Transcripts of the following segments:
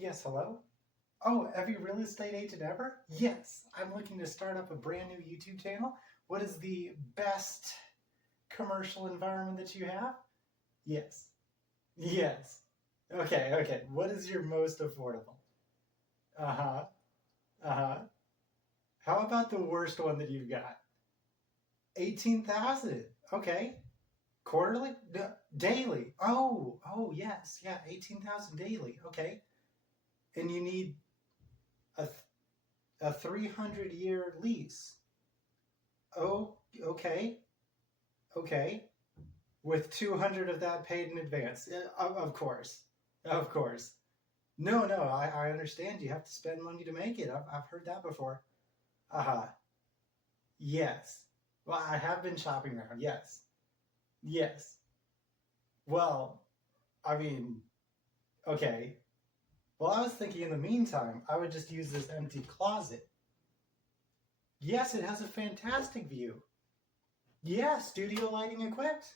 Yes, hello? Oh, every real estate agent ever? Yes, I'm looking to start up a brand new YouTube channel. What is the best commercial environment that you have? Yes. Yes. Okay, okay. What is your most affordable? Uh-huh. Uh-huh. How about the worst one that you've got? 18,000. Okay. Quarterly? Daily. Oh, yes. Yeah, 18,000 daily. Okay. And you need a a 300-year lease. Oh, okay, okay. With 200 of that paid in advance. Of course. Of course. No, no, I understand you have to spend money to make it. I've heard that before. Uh-huh. Yes. Well, I have been shopping around. Yes. Yes. Well, I mean, okay. Well, I was thinking in the meantime, I would just use this empty closet. Yes, it has a fantastic view. Yeah, studio lighting equipped.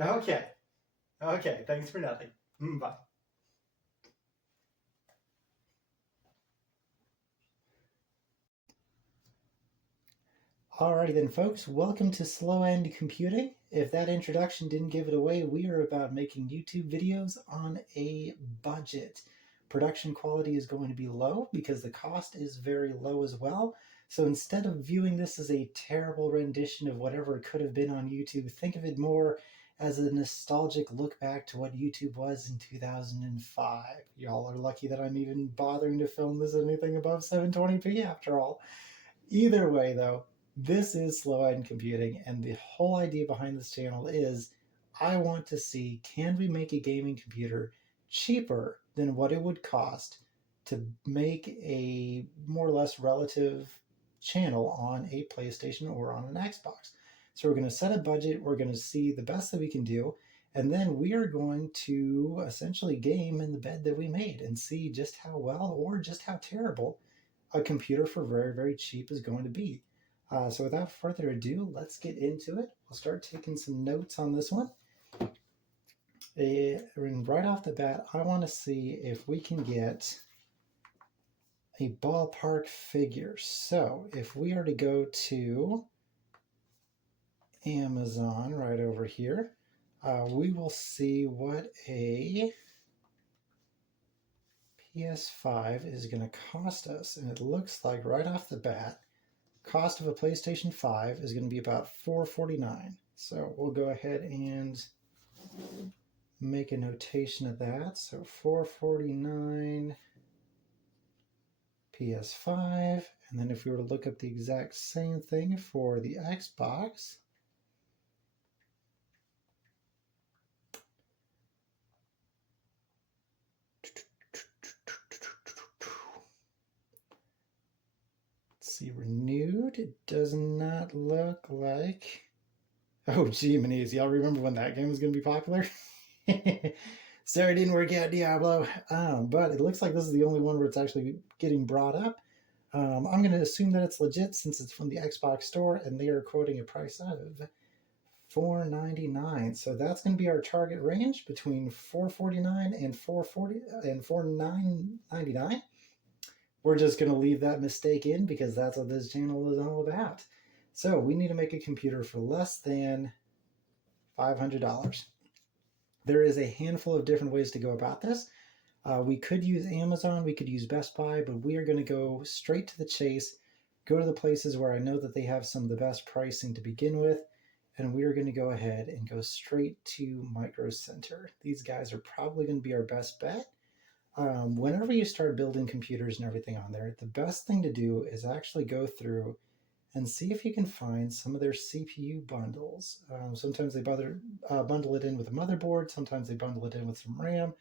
Okay. Okay, thanks for nothing. Bye. Alrighty then, folks, welcome to Slowend Computing. If that introduction didn't give it away, we are about making YouTube videos on a budget. Production quality is going to be low because the cost is very low as well. So instead of viewing this as a terrible rendition of whatever it could have been on YouTube, think of it more as a nostalgic look back to what YouTube was in 2005. Y'all are lucky that I'm even bothering to film this anything above 720p after all. Either way, though, this is Slowend Computing, and the whole idea behind this channel is I want to see, can we make a gaming computer cheaper than what it would cost to make a more or less relative channel on a PlayStation or on an Xbox. So we're going to set a budget, we're going to see the best that we can do, and then we are going to essentially game in the bed that we made and see just how well or just how terrible a computer for very, very cheap is going to be. So without further ado, let's get into it. We'll start taking some notes on this one. And right off the bat, I want to see if we can get a ballpark figure. So if we are to go to Amazon right over here, we will see what a PS5 is going to cost us. And it looks like right off the bat, cost of a PlayStation 5 is going to be about $449. So we'll go ahead and make a notation of that. So $449 PS5. And then if we were to look up the exact same thing for the Xbox, see, renewed. It does not look like. Oh, Gee, y'all remember when that game was going to be popular? Sorry, it didn't work out, Diablo. But it looks like this is the only one where it's actually getting brought up. I'm going to assume that it's legit since it's from the Xbox store, and they are quoting a price of $499. So that's going to be our target range between $449 and $499. We're just going to leave that mistake in because that's what this channel is all about. So we need to make a computer for less than $500. There is a handful of different ways to go about this. We could use Amazon, we could use Best Buy, but we are going to go straight to the chase, go to the places where I know that they have some of the best pricing to begin with, and we are going to go ahead and go straight to Micro Center. These guys are probably going to be our best bet. Whenever you start building computers and everything on there, the best thing to do is actually go through and see if you can find some of their CPU bundles. Sometimes they bundle it in with a motherboard, sometimes they bundle it in with some RAM.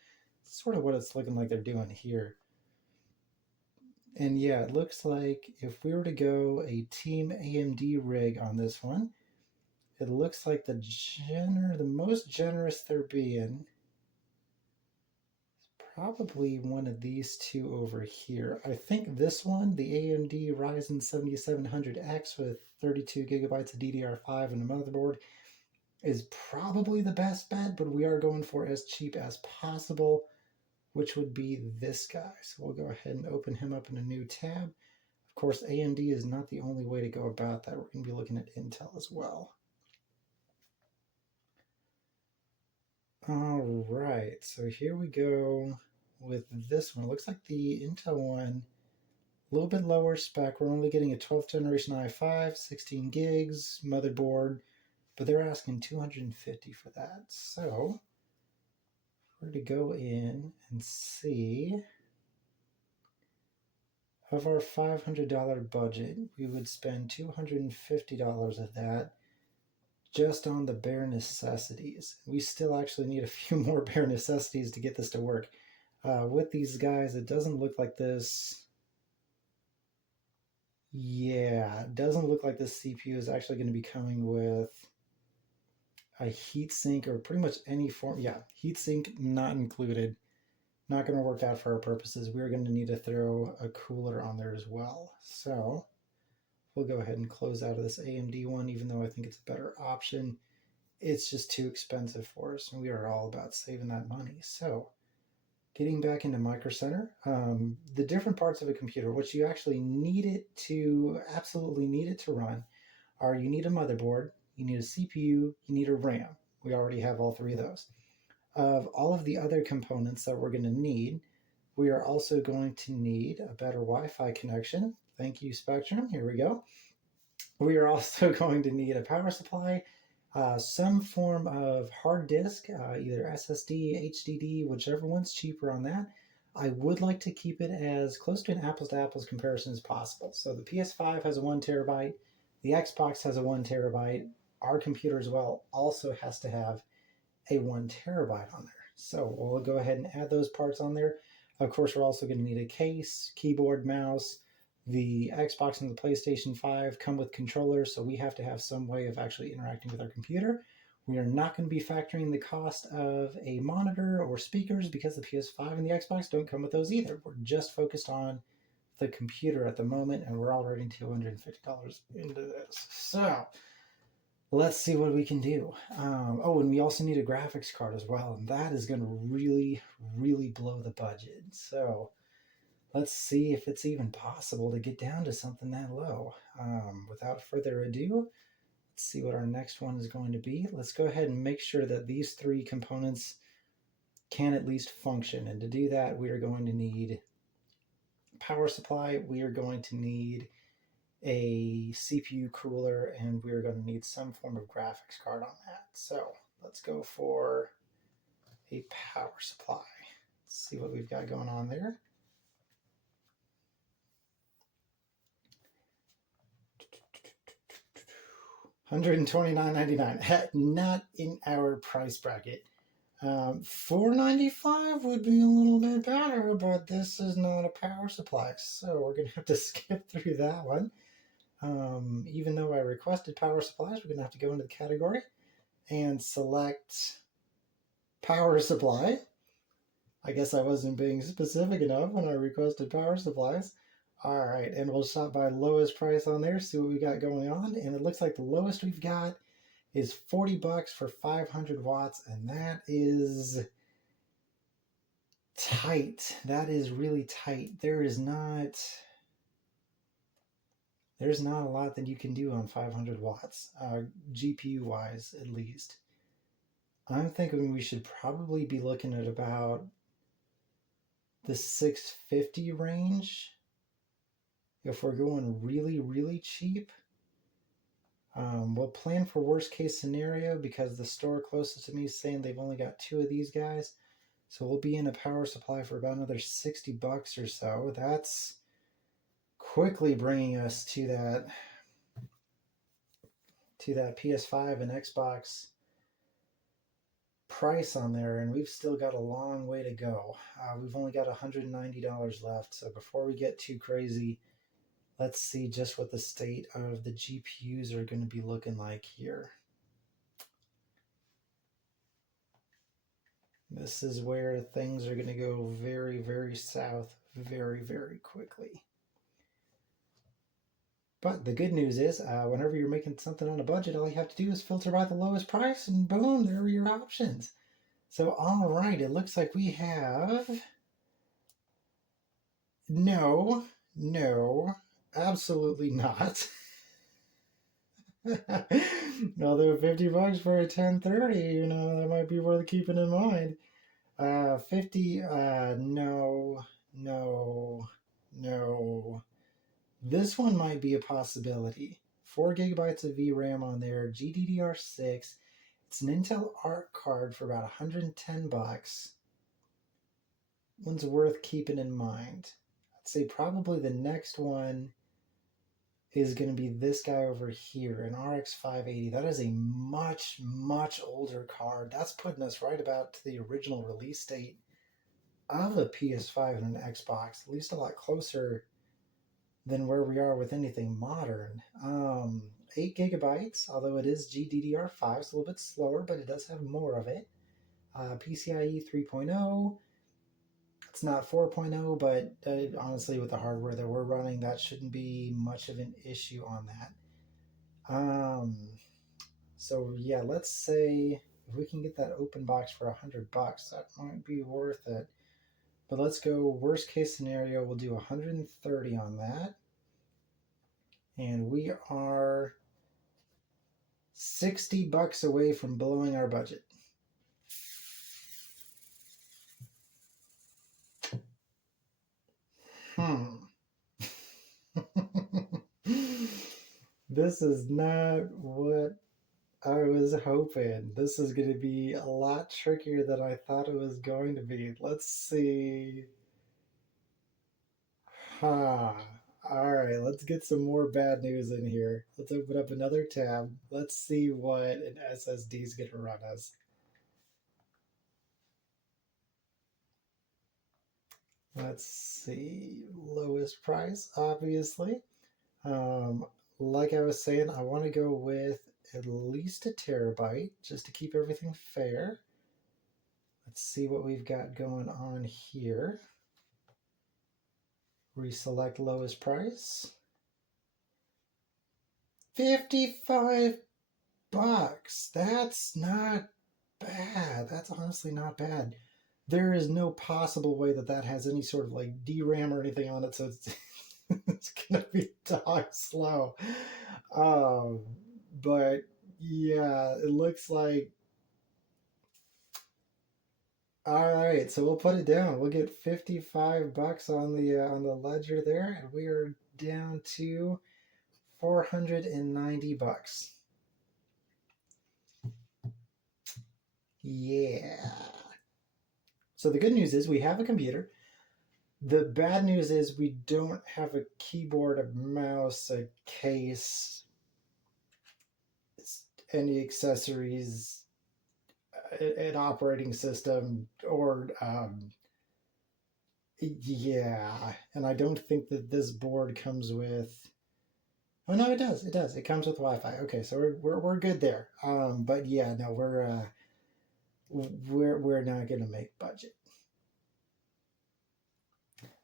It's sort of what it's looking like they're doing here. And yeah, it looks like if we were to go a Team AMD rig on this one, it looks like the most generous they're being probably one of these two over here. I think this one, the AMD Ryzen 7700X with 32 gigabytes of DDR5 and a motherboard, is probably the best bet, but we are going for as cheap as possible. which would be this guy. So we'll go ahead and open him up in a new tab. Of course, AMD is not the only way to go about that. We're going to be looking at Intel as well. All right, so here we go with this one. It looks like the Intel one, a little bit lower spec. We're only getting a 12th generation i5, 16 gigs, motherboard, but they're asking $250 for that. So we're going to go in and see, of our $500 budget, we would spend $250 of that just on the bare necessities. We still actually need a few more bare necessities to get this to work. With these guys, it doesn't look like this. Yeah, it doesn't look like this CPU is actually going to be coming with a heatsink or pretty much any form. Yeah, heatsink not included. Not going to work out for our purposes. We're going to need to throw a cooler on there as well. So we'll go ahead and close out of this AMD one, even though I think it's a better option. It's just too expensive for us, and we are all about saving that money. So getting back into Micro Center, the different parts of a computer, what you actually need it to, absolutely need it to run, are you need a motherboard, you need a CPU, you need a RAM. We already have all three of those. Of all of the other components that we're going to need, we are also going to need a better Wi-Fi connection. Thank you, Spectrum. Here we go. We are also going to need a power supply, some form of hard disk, either SSD, HDD, whichever one's cheaper on that. I would like to keep it as close to an apples-to-apples comparison as possible. So the PS5 has a 1 terabyte, the Xbox has a 1 terabyte, our computer as well also has to have a 1 terabyte on there. So we'll go ahead and add those parts on there. Of course, we're also going to need a case, keyboard, mouse. The Xbox and the PlayStation 5 come with controllers, so we have to have some way of actually interacting with our computer. We are not going to be factoring the cost of a monitor or speakers because the PS5 and the Xbox don't come with those either. We're just focused on the computer at the moment, and we're already $250 into this. So let's see what we can do. Oh, and we also need a graphics card as well, and that is going to really, really blow the budget. So let's see if it's even possible to get down to something that low. Without further ado, let's see what our next one is going to be. Let's go ahead and make sure that these three components can at least function. And to do that, we are going to need power supply. We are going to need a CPU cooler, and we're going to need some form of graphics card on that. So let's go for a power supply. Let's see what we've got going on there. $129.99. Not in our price bracket. $495 would be a little bit better, but this is not a power supply, so we're going to have to skip through that one. Even though I requested power supplies, we're going to have to go into the category and select power supply. I guess I wasn't being specific enough when I requested power supplies. All right, and we'll shop by lowest price on there, see what we got going on. And it looks like the lowest we've got is $40 for 500 watts, and that is tight. That is really tight. There's not a lot that you can do on 500 watts, GPU-wise at least. I'm thinking we should probably be looking at about the 650 range if we're going really, really cheap. We'll plan for worst case scenario because the store closest to me is saying they've only got 2 of these guys. So we'll be in a power supply for about another $60 or so. That's quickly bringing us to that PS5 and Xbox price on there, and we've still got a long way to go. We've only got $190 left, so before we get too crazy, let's see just what the state of the GPUs are going to be looking like here. This is where things are going to go very, very south very, very quickly. But the good news is, whenever you're making something on a budget, all you have to do is filter by the lowest price, and boom, there are your options. So, all right, it looks like we have No, no, absolutely not. Although $50 for a 1030, that might be worth keeping in mind. 50, no, no, no. This one might be a possibility. 4 gigabytes of VRAM on there, GDDR6. It's an Intel Arc card for about $110. One's worth keeping in mind. I'd say probably the next one is going to be this guy over here, an RX 580. That is a much, much older card. That's putting us right about to the original release date of a PS5 and an Xbox, at least a lot closer than where we are with anything modern. 8 gigabytes, although it is GDDR5, it's a little bit slower, but it does have more of it. PCIe 3.0. It's not 4.0, but honestly, with the hardware that we're running, that shouldn't be much of an issue on that. So yeah, let's say if we can get that open box for $100, that might be worth it. But let's go worst case scenario. We'll do 130 on that, and we are $60 away from blowing our budget. This is not what I was hoping. This is going to be a lot trickier than I thought it was going to be. Let's see. All right, let's get some more bad news in here. Let's open up another tab. Let's see what an SSD is going to run us. Let's see. Lowest price, obviously. Um, like I was saying, I want to go with at least a terabyte just to keep everything fair. Let's see what we've got going on here. Reselect lowest price. $55. That's not bad. That's honestly not bad. There is no possible way that that has any sort of like DRAM or anything on it, so it's gonna be dog slow. But yeah, it looks like. All right, so we'll put it down. We'll get $55 on the ledger there, and we are down to $490. Yeah. So the good news is we have a computer. The bad news is we don't have a keyboard, a mouse, a case, any accessories, an operating system, or yeah. And I don't think that this board comes with. Oh no, it does. It does. It comes with Wi-Fi. Okay, so we're good there. But yeah, no, we're not gonna make budget.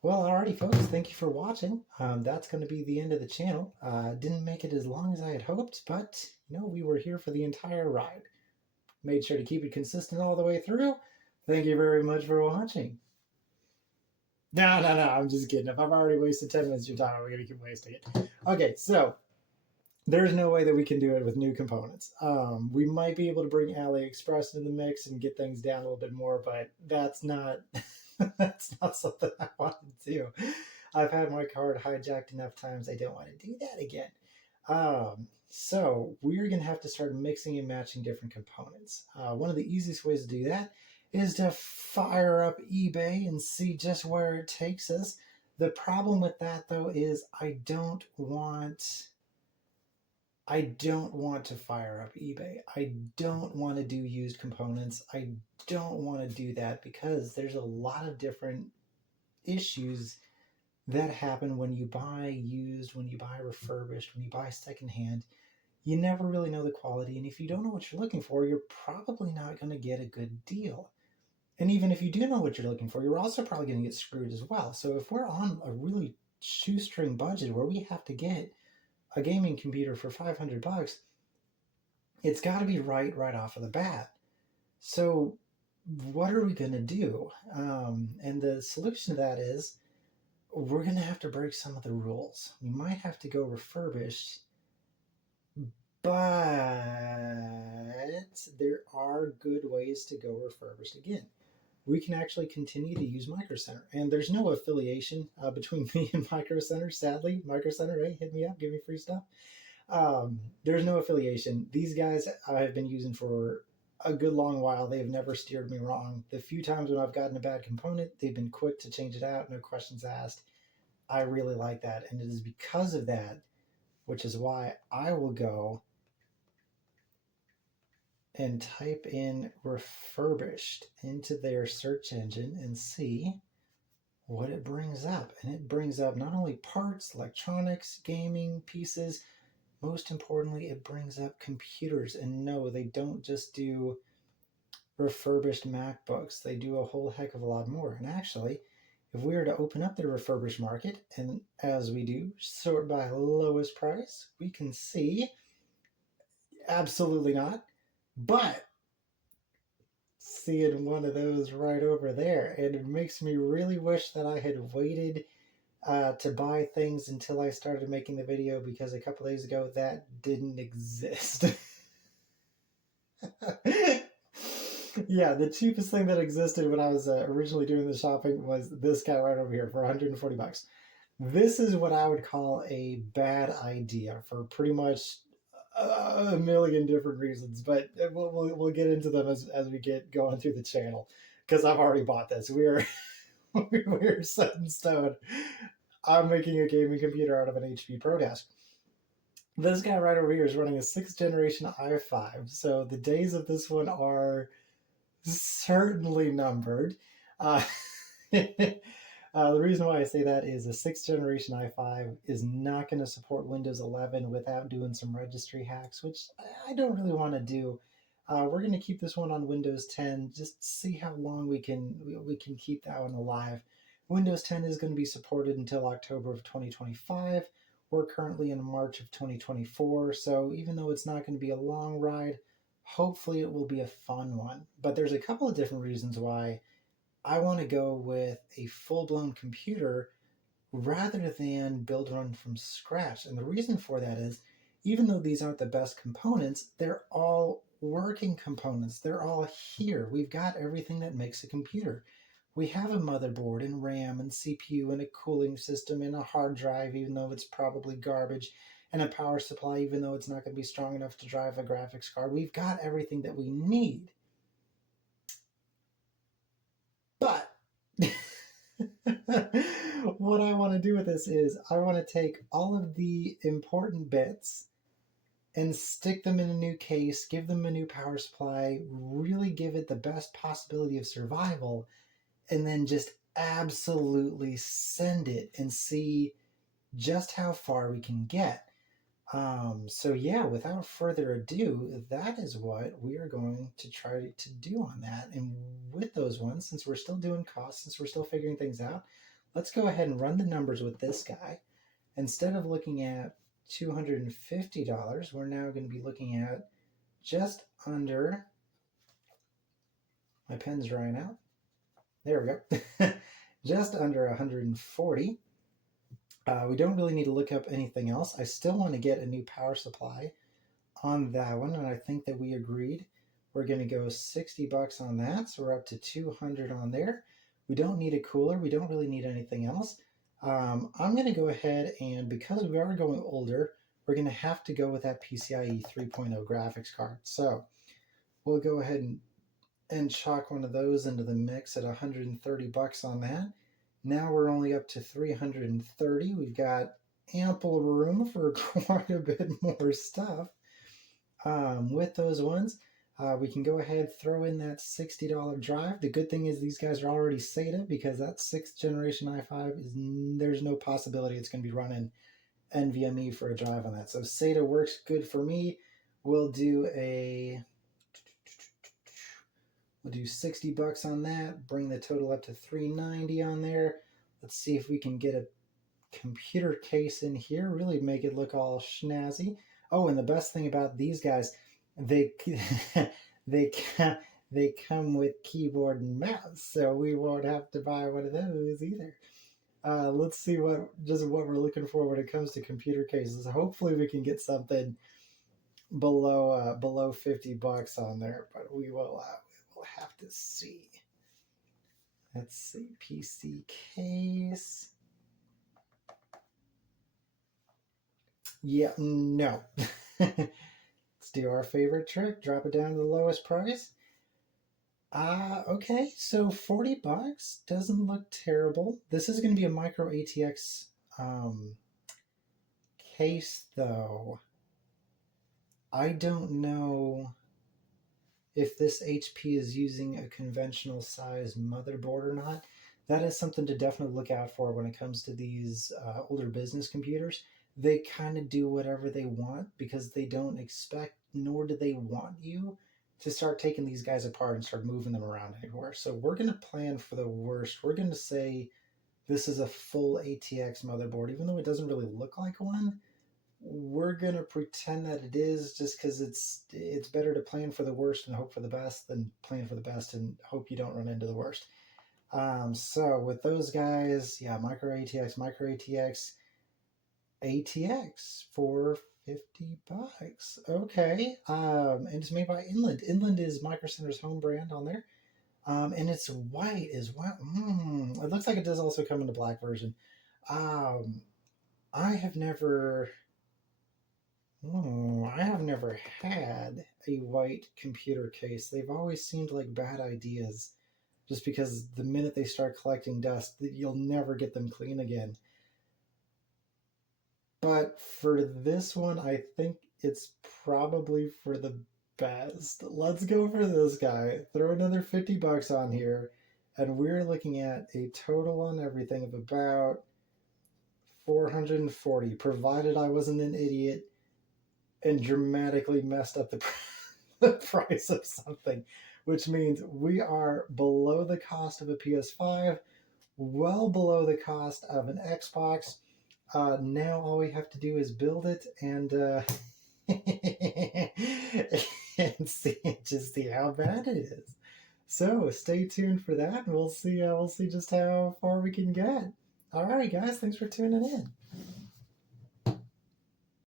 Well, alrighty, folks. Thank you for watching. That's going to be the end of the channel. Didn't make it as long as I had hoped, but we were here for the entire ride. Made sure to keep it consistent all the way through. Thank you very much for watching. No. I'm just kidding. If I've already wasted 10 minutes of your time, we're going to keep wasting it. Okay, so there's no way that we can do it with new components. We might be able to bring AliExpress into the mix and get things down a little bit more, but that's not that's not something I want to do. I've had my card hijacked enough times. I don't want to do that again. So we're going to have to start mixing and matching different components. One of the easiest ways to do that is to fire up eBay and see just where it takes us. The problem with that, though, is I don't want to fire up eBay. I don't want to do used components. I don't want to do that because there's a lot of different issues that happen when you buy used, when you buy refurbished, when you buy secondhand. You never really know the quality, and if you don't know what you're looking for, you're probably not going to get a good deal. And even if you do know what you're looking for, you're also probably going to get screwed as well. So if we're on a really shoestring budget where we have to get a gaming computer for $500, it's got to be right off of the bat. So what are we going to do? And the solution to that is we're going to have to break some of the rules. We might have to go refurbished, but there are good ways to go refurbished again. We can actually continue to use Micro Center, and there's no affiliation between me and Micro Center. Sadly, Micro Center, hey, hit me up, give me free stuff. There's no affiliation. These guys I have been using for a good long while. They've never steered me wrong. The few times when I've gotten a bad component, they've been quick to change it out, no questions asked. I really like that, and it is because of that, which is why I will go and type in refurbished into their search engine and see what it brings up. And it brings up not only parts, electronics, gaming pieces, most importantly, it brings up computers. And no, they don't just do refurbished MacBooks, they do a whole heck of a lot more. And actually, if we were to open up the refurbished market, and as we do, sort by lowest price, we can see absolutely not. But seeing one of those right over there, and it makes me really wish that I had waited to buy things until I started making the video, because a couple days ago that didn't exist. Yeah, the cheapest thing that existed when I was originally doing the shopping was this guy right over here for 140 bucks. This is what I would call a bad idea for pretty much a million different reasons, but we'll get into them as we get going through the channel, because I've already bought this. We're set in stone. I'm making a gaming computer out of an HP Pro Desk. This guy right over here is running a 6th generation i5, so the days of this one are certainly numbered. The reason why I say that is a 6th generation i5 is not going to support Windows 11 without doing some registry hacks, which I don't really want to do. We're going to keep this one on Windows 10, just see how long we can keep that one alive. Windows 10 is going to be supported until October of 2025. We're currently in March of 2024, so even though it's not going to be a long ride, hopefully it will be a fun one. But there's a couple of different reasons why I want to go with a full-blown computer rather than build one from scratch. And the reason for that is, even though these aren't the best components, they're all working components. They're all here. We've got everything that makes a computer. We have a motherboard and RAM and CPU and a cooling system and a hard drive, even though it's probably garbage, and a power supply, even though it's not going to be strong enough to drive a graphics card. We've got everything that we need. But what I want to do with this is I want to take all of the important bits and stick them in a new case, give them a new power supply, really give it the best possibility of survival, and then just absolutely send it and see just how far we can get. So yeah, without further ado, that is what we are going to try to do on that. And with those ones, since we're still doing costs, since we're still figuring things out, let's go ahead and run the numbers with this guy. Instead of looking at $250, we're now going to be looking at just under, my pen's drying out. There we go. Just under 140. We don't really need to look up anything else. I still want to get a new power supply on that one, and I think that we agreed we're going to go 60 bucks on that, so we're up to 200 on there. We don't need a cooler. We don't really need anything else. I'm going to go ahead, and because we are going older, we're going to have to go with that PCIe 3.0 graphics card. So we'll go ahead and chalk one of those into the mix at 130 bucks on that. Now we're only up to 330. We've got ample room for quite a bit more stuff. With those ones, we can go ahead, throw in that $60 drive. The good thing is these guys are already SATA, because that 6th generation i5 there's no possibility it's going to be running NVMe for a drive on that. So SATA works good for me. We'll do 60 bucks on that, bring the total up to 390 on there. Let's see if we can get a computer case in here, really make it look all snazzy. Oh, and the best thing about these guys, they come with keyboard and mouse, so we won't have to buy one of those either. Let's see what we're looking for when it comes to computer cases. Hopefully, we can get something below $50 on there, but we will have to see. Let's see, PC case. Yeah, no. Let's do our favorite trick. Drop it down to the lowest price. Okay, so $40 doesn't look terrible. This is going to be a micro ATX case, though. I don't know if this HP is using a conventional size motherboard or not. That is something to definitely look out for when it comes to these older business computers. They kind of do whatever they want because they don't expect nor do they want you to start taking these guys apart and start moving them around anywhere. So we're going to plan for the worst. We're going to say this is a full ATX motherboard, even though it doesn't really look like one. We're gonna pretend that it is just because it's better to plan for the worst and hope for the best than plan for the best and hope you don't run into the worst. So with those guys, yeah, micro ATX, ATX for $50. Okay. And it's made by Inland. Inland is Micro Center's home brand on there. And it's white as well. It looks like it does also come in the black version. Um, I have never I have never had a white computer case. They've always seemed like bad ideas just because the minute they start collecting dust, you'll never get them clean again. But for this one, I think it's probably for the best. Let's go for this guy. Throw another $50 on here, and we're looking at a total on everything of about 440, provided I wasn't an idiot and dramatically messed up the price of something, which means we are below the cost of a PS5, well below the cost of an Xbox. Now all we have to do is build it and and see how bad it is. So stay tuned for that, and we'll see just how far we can get. All right, guys, thanks for tuning in.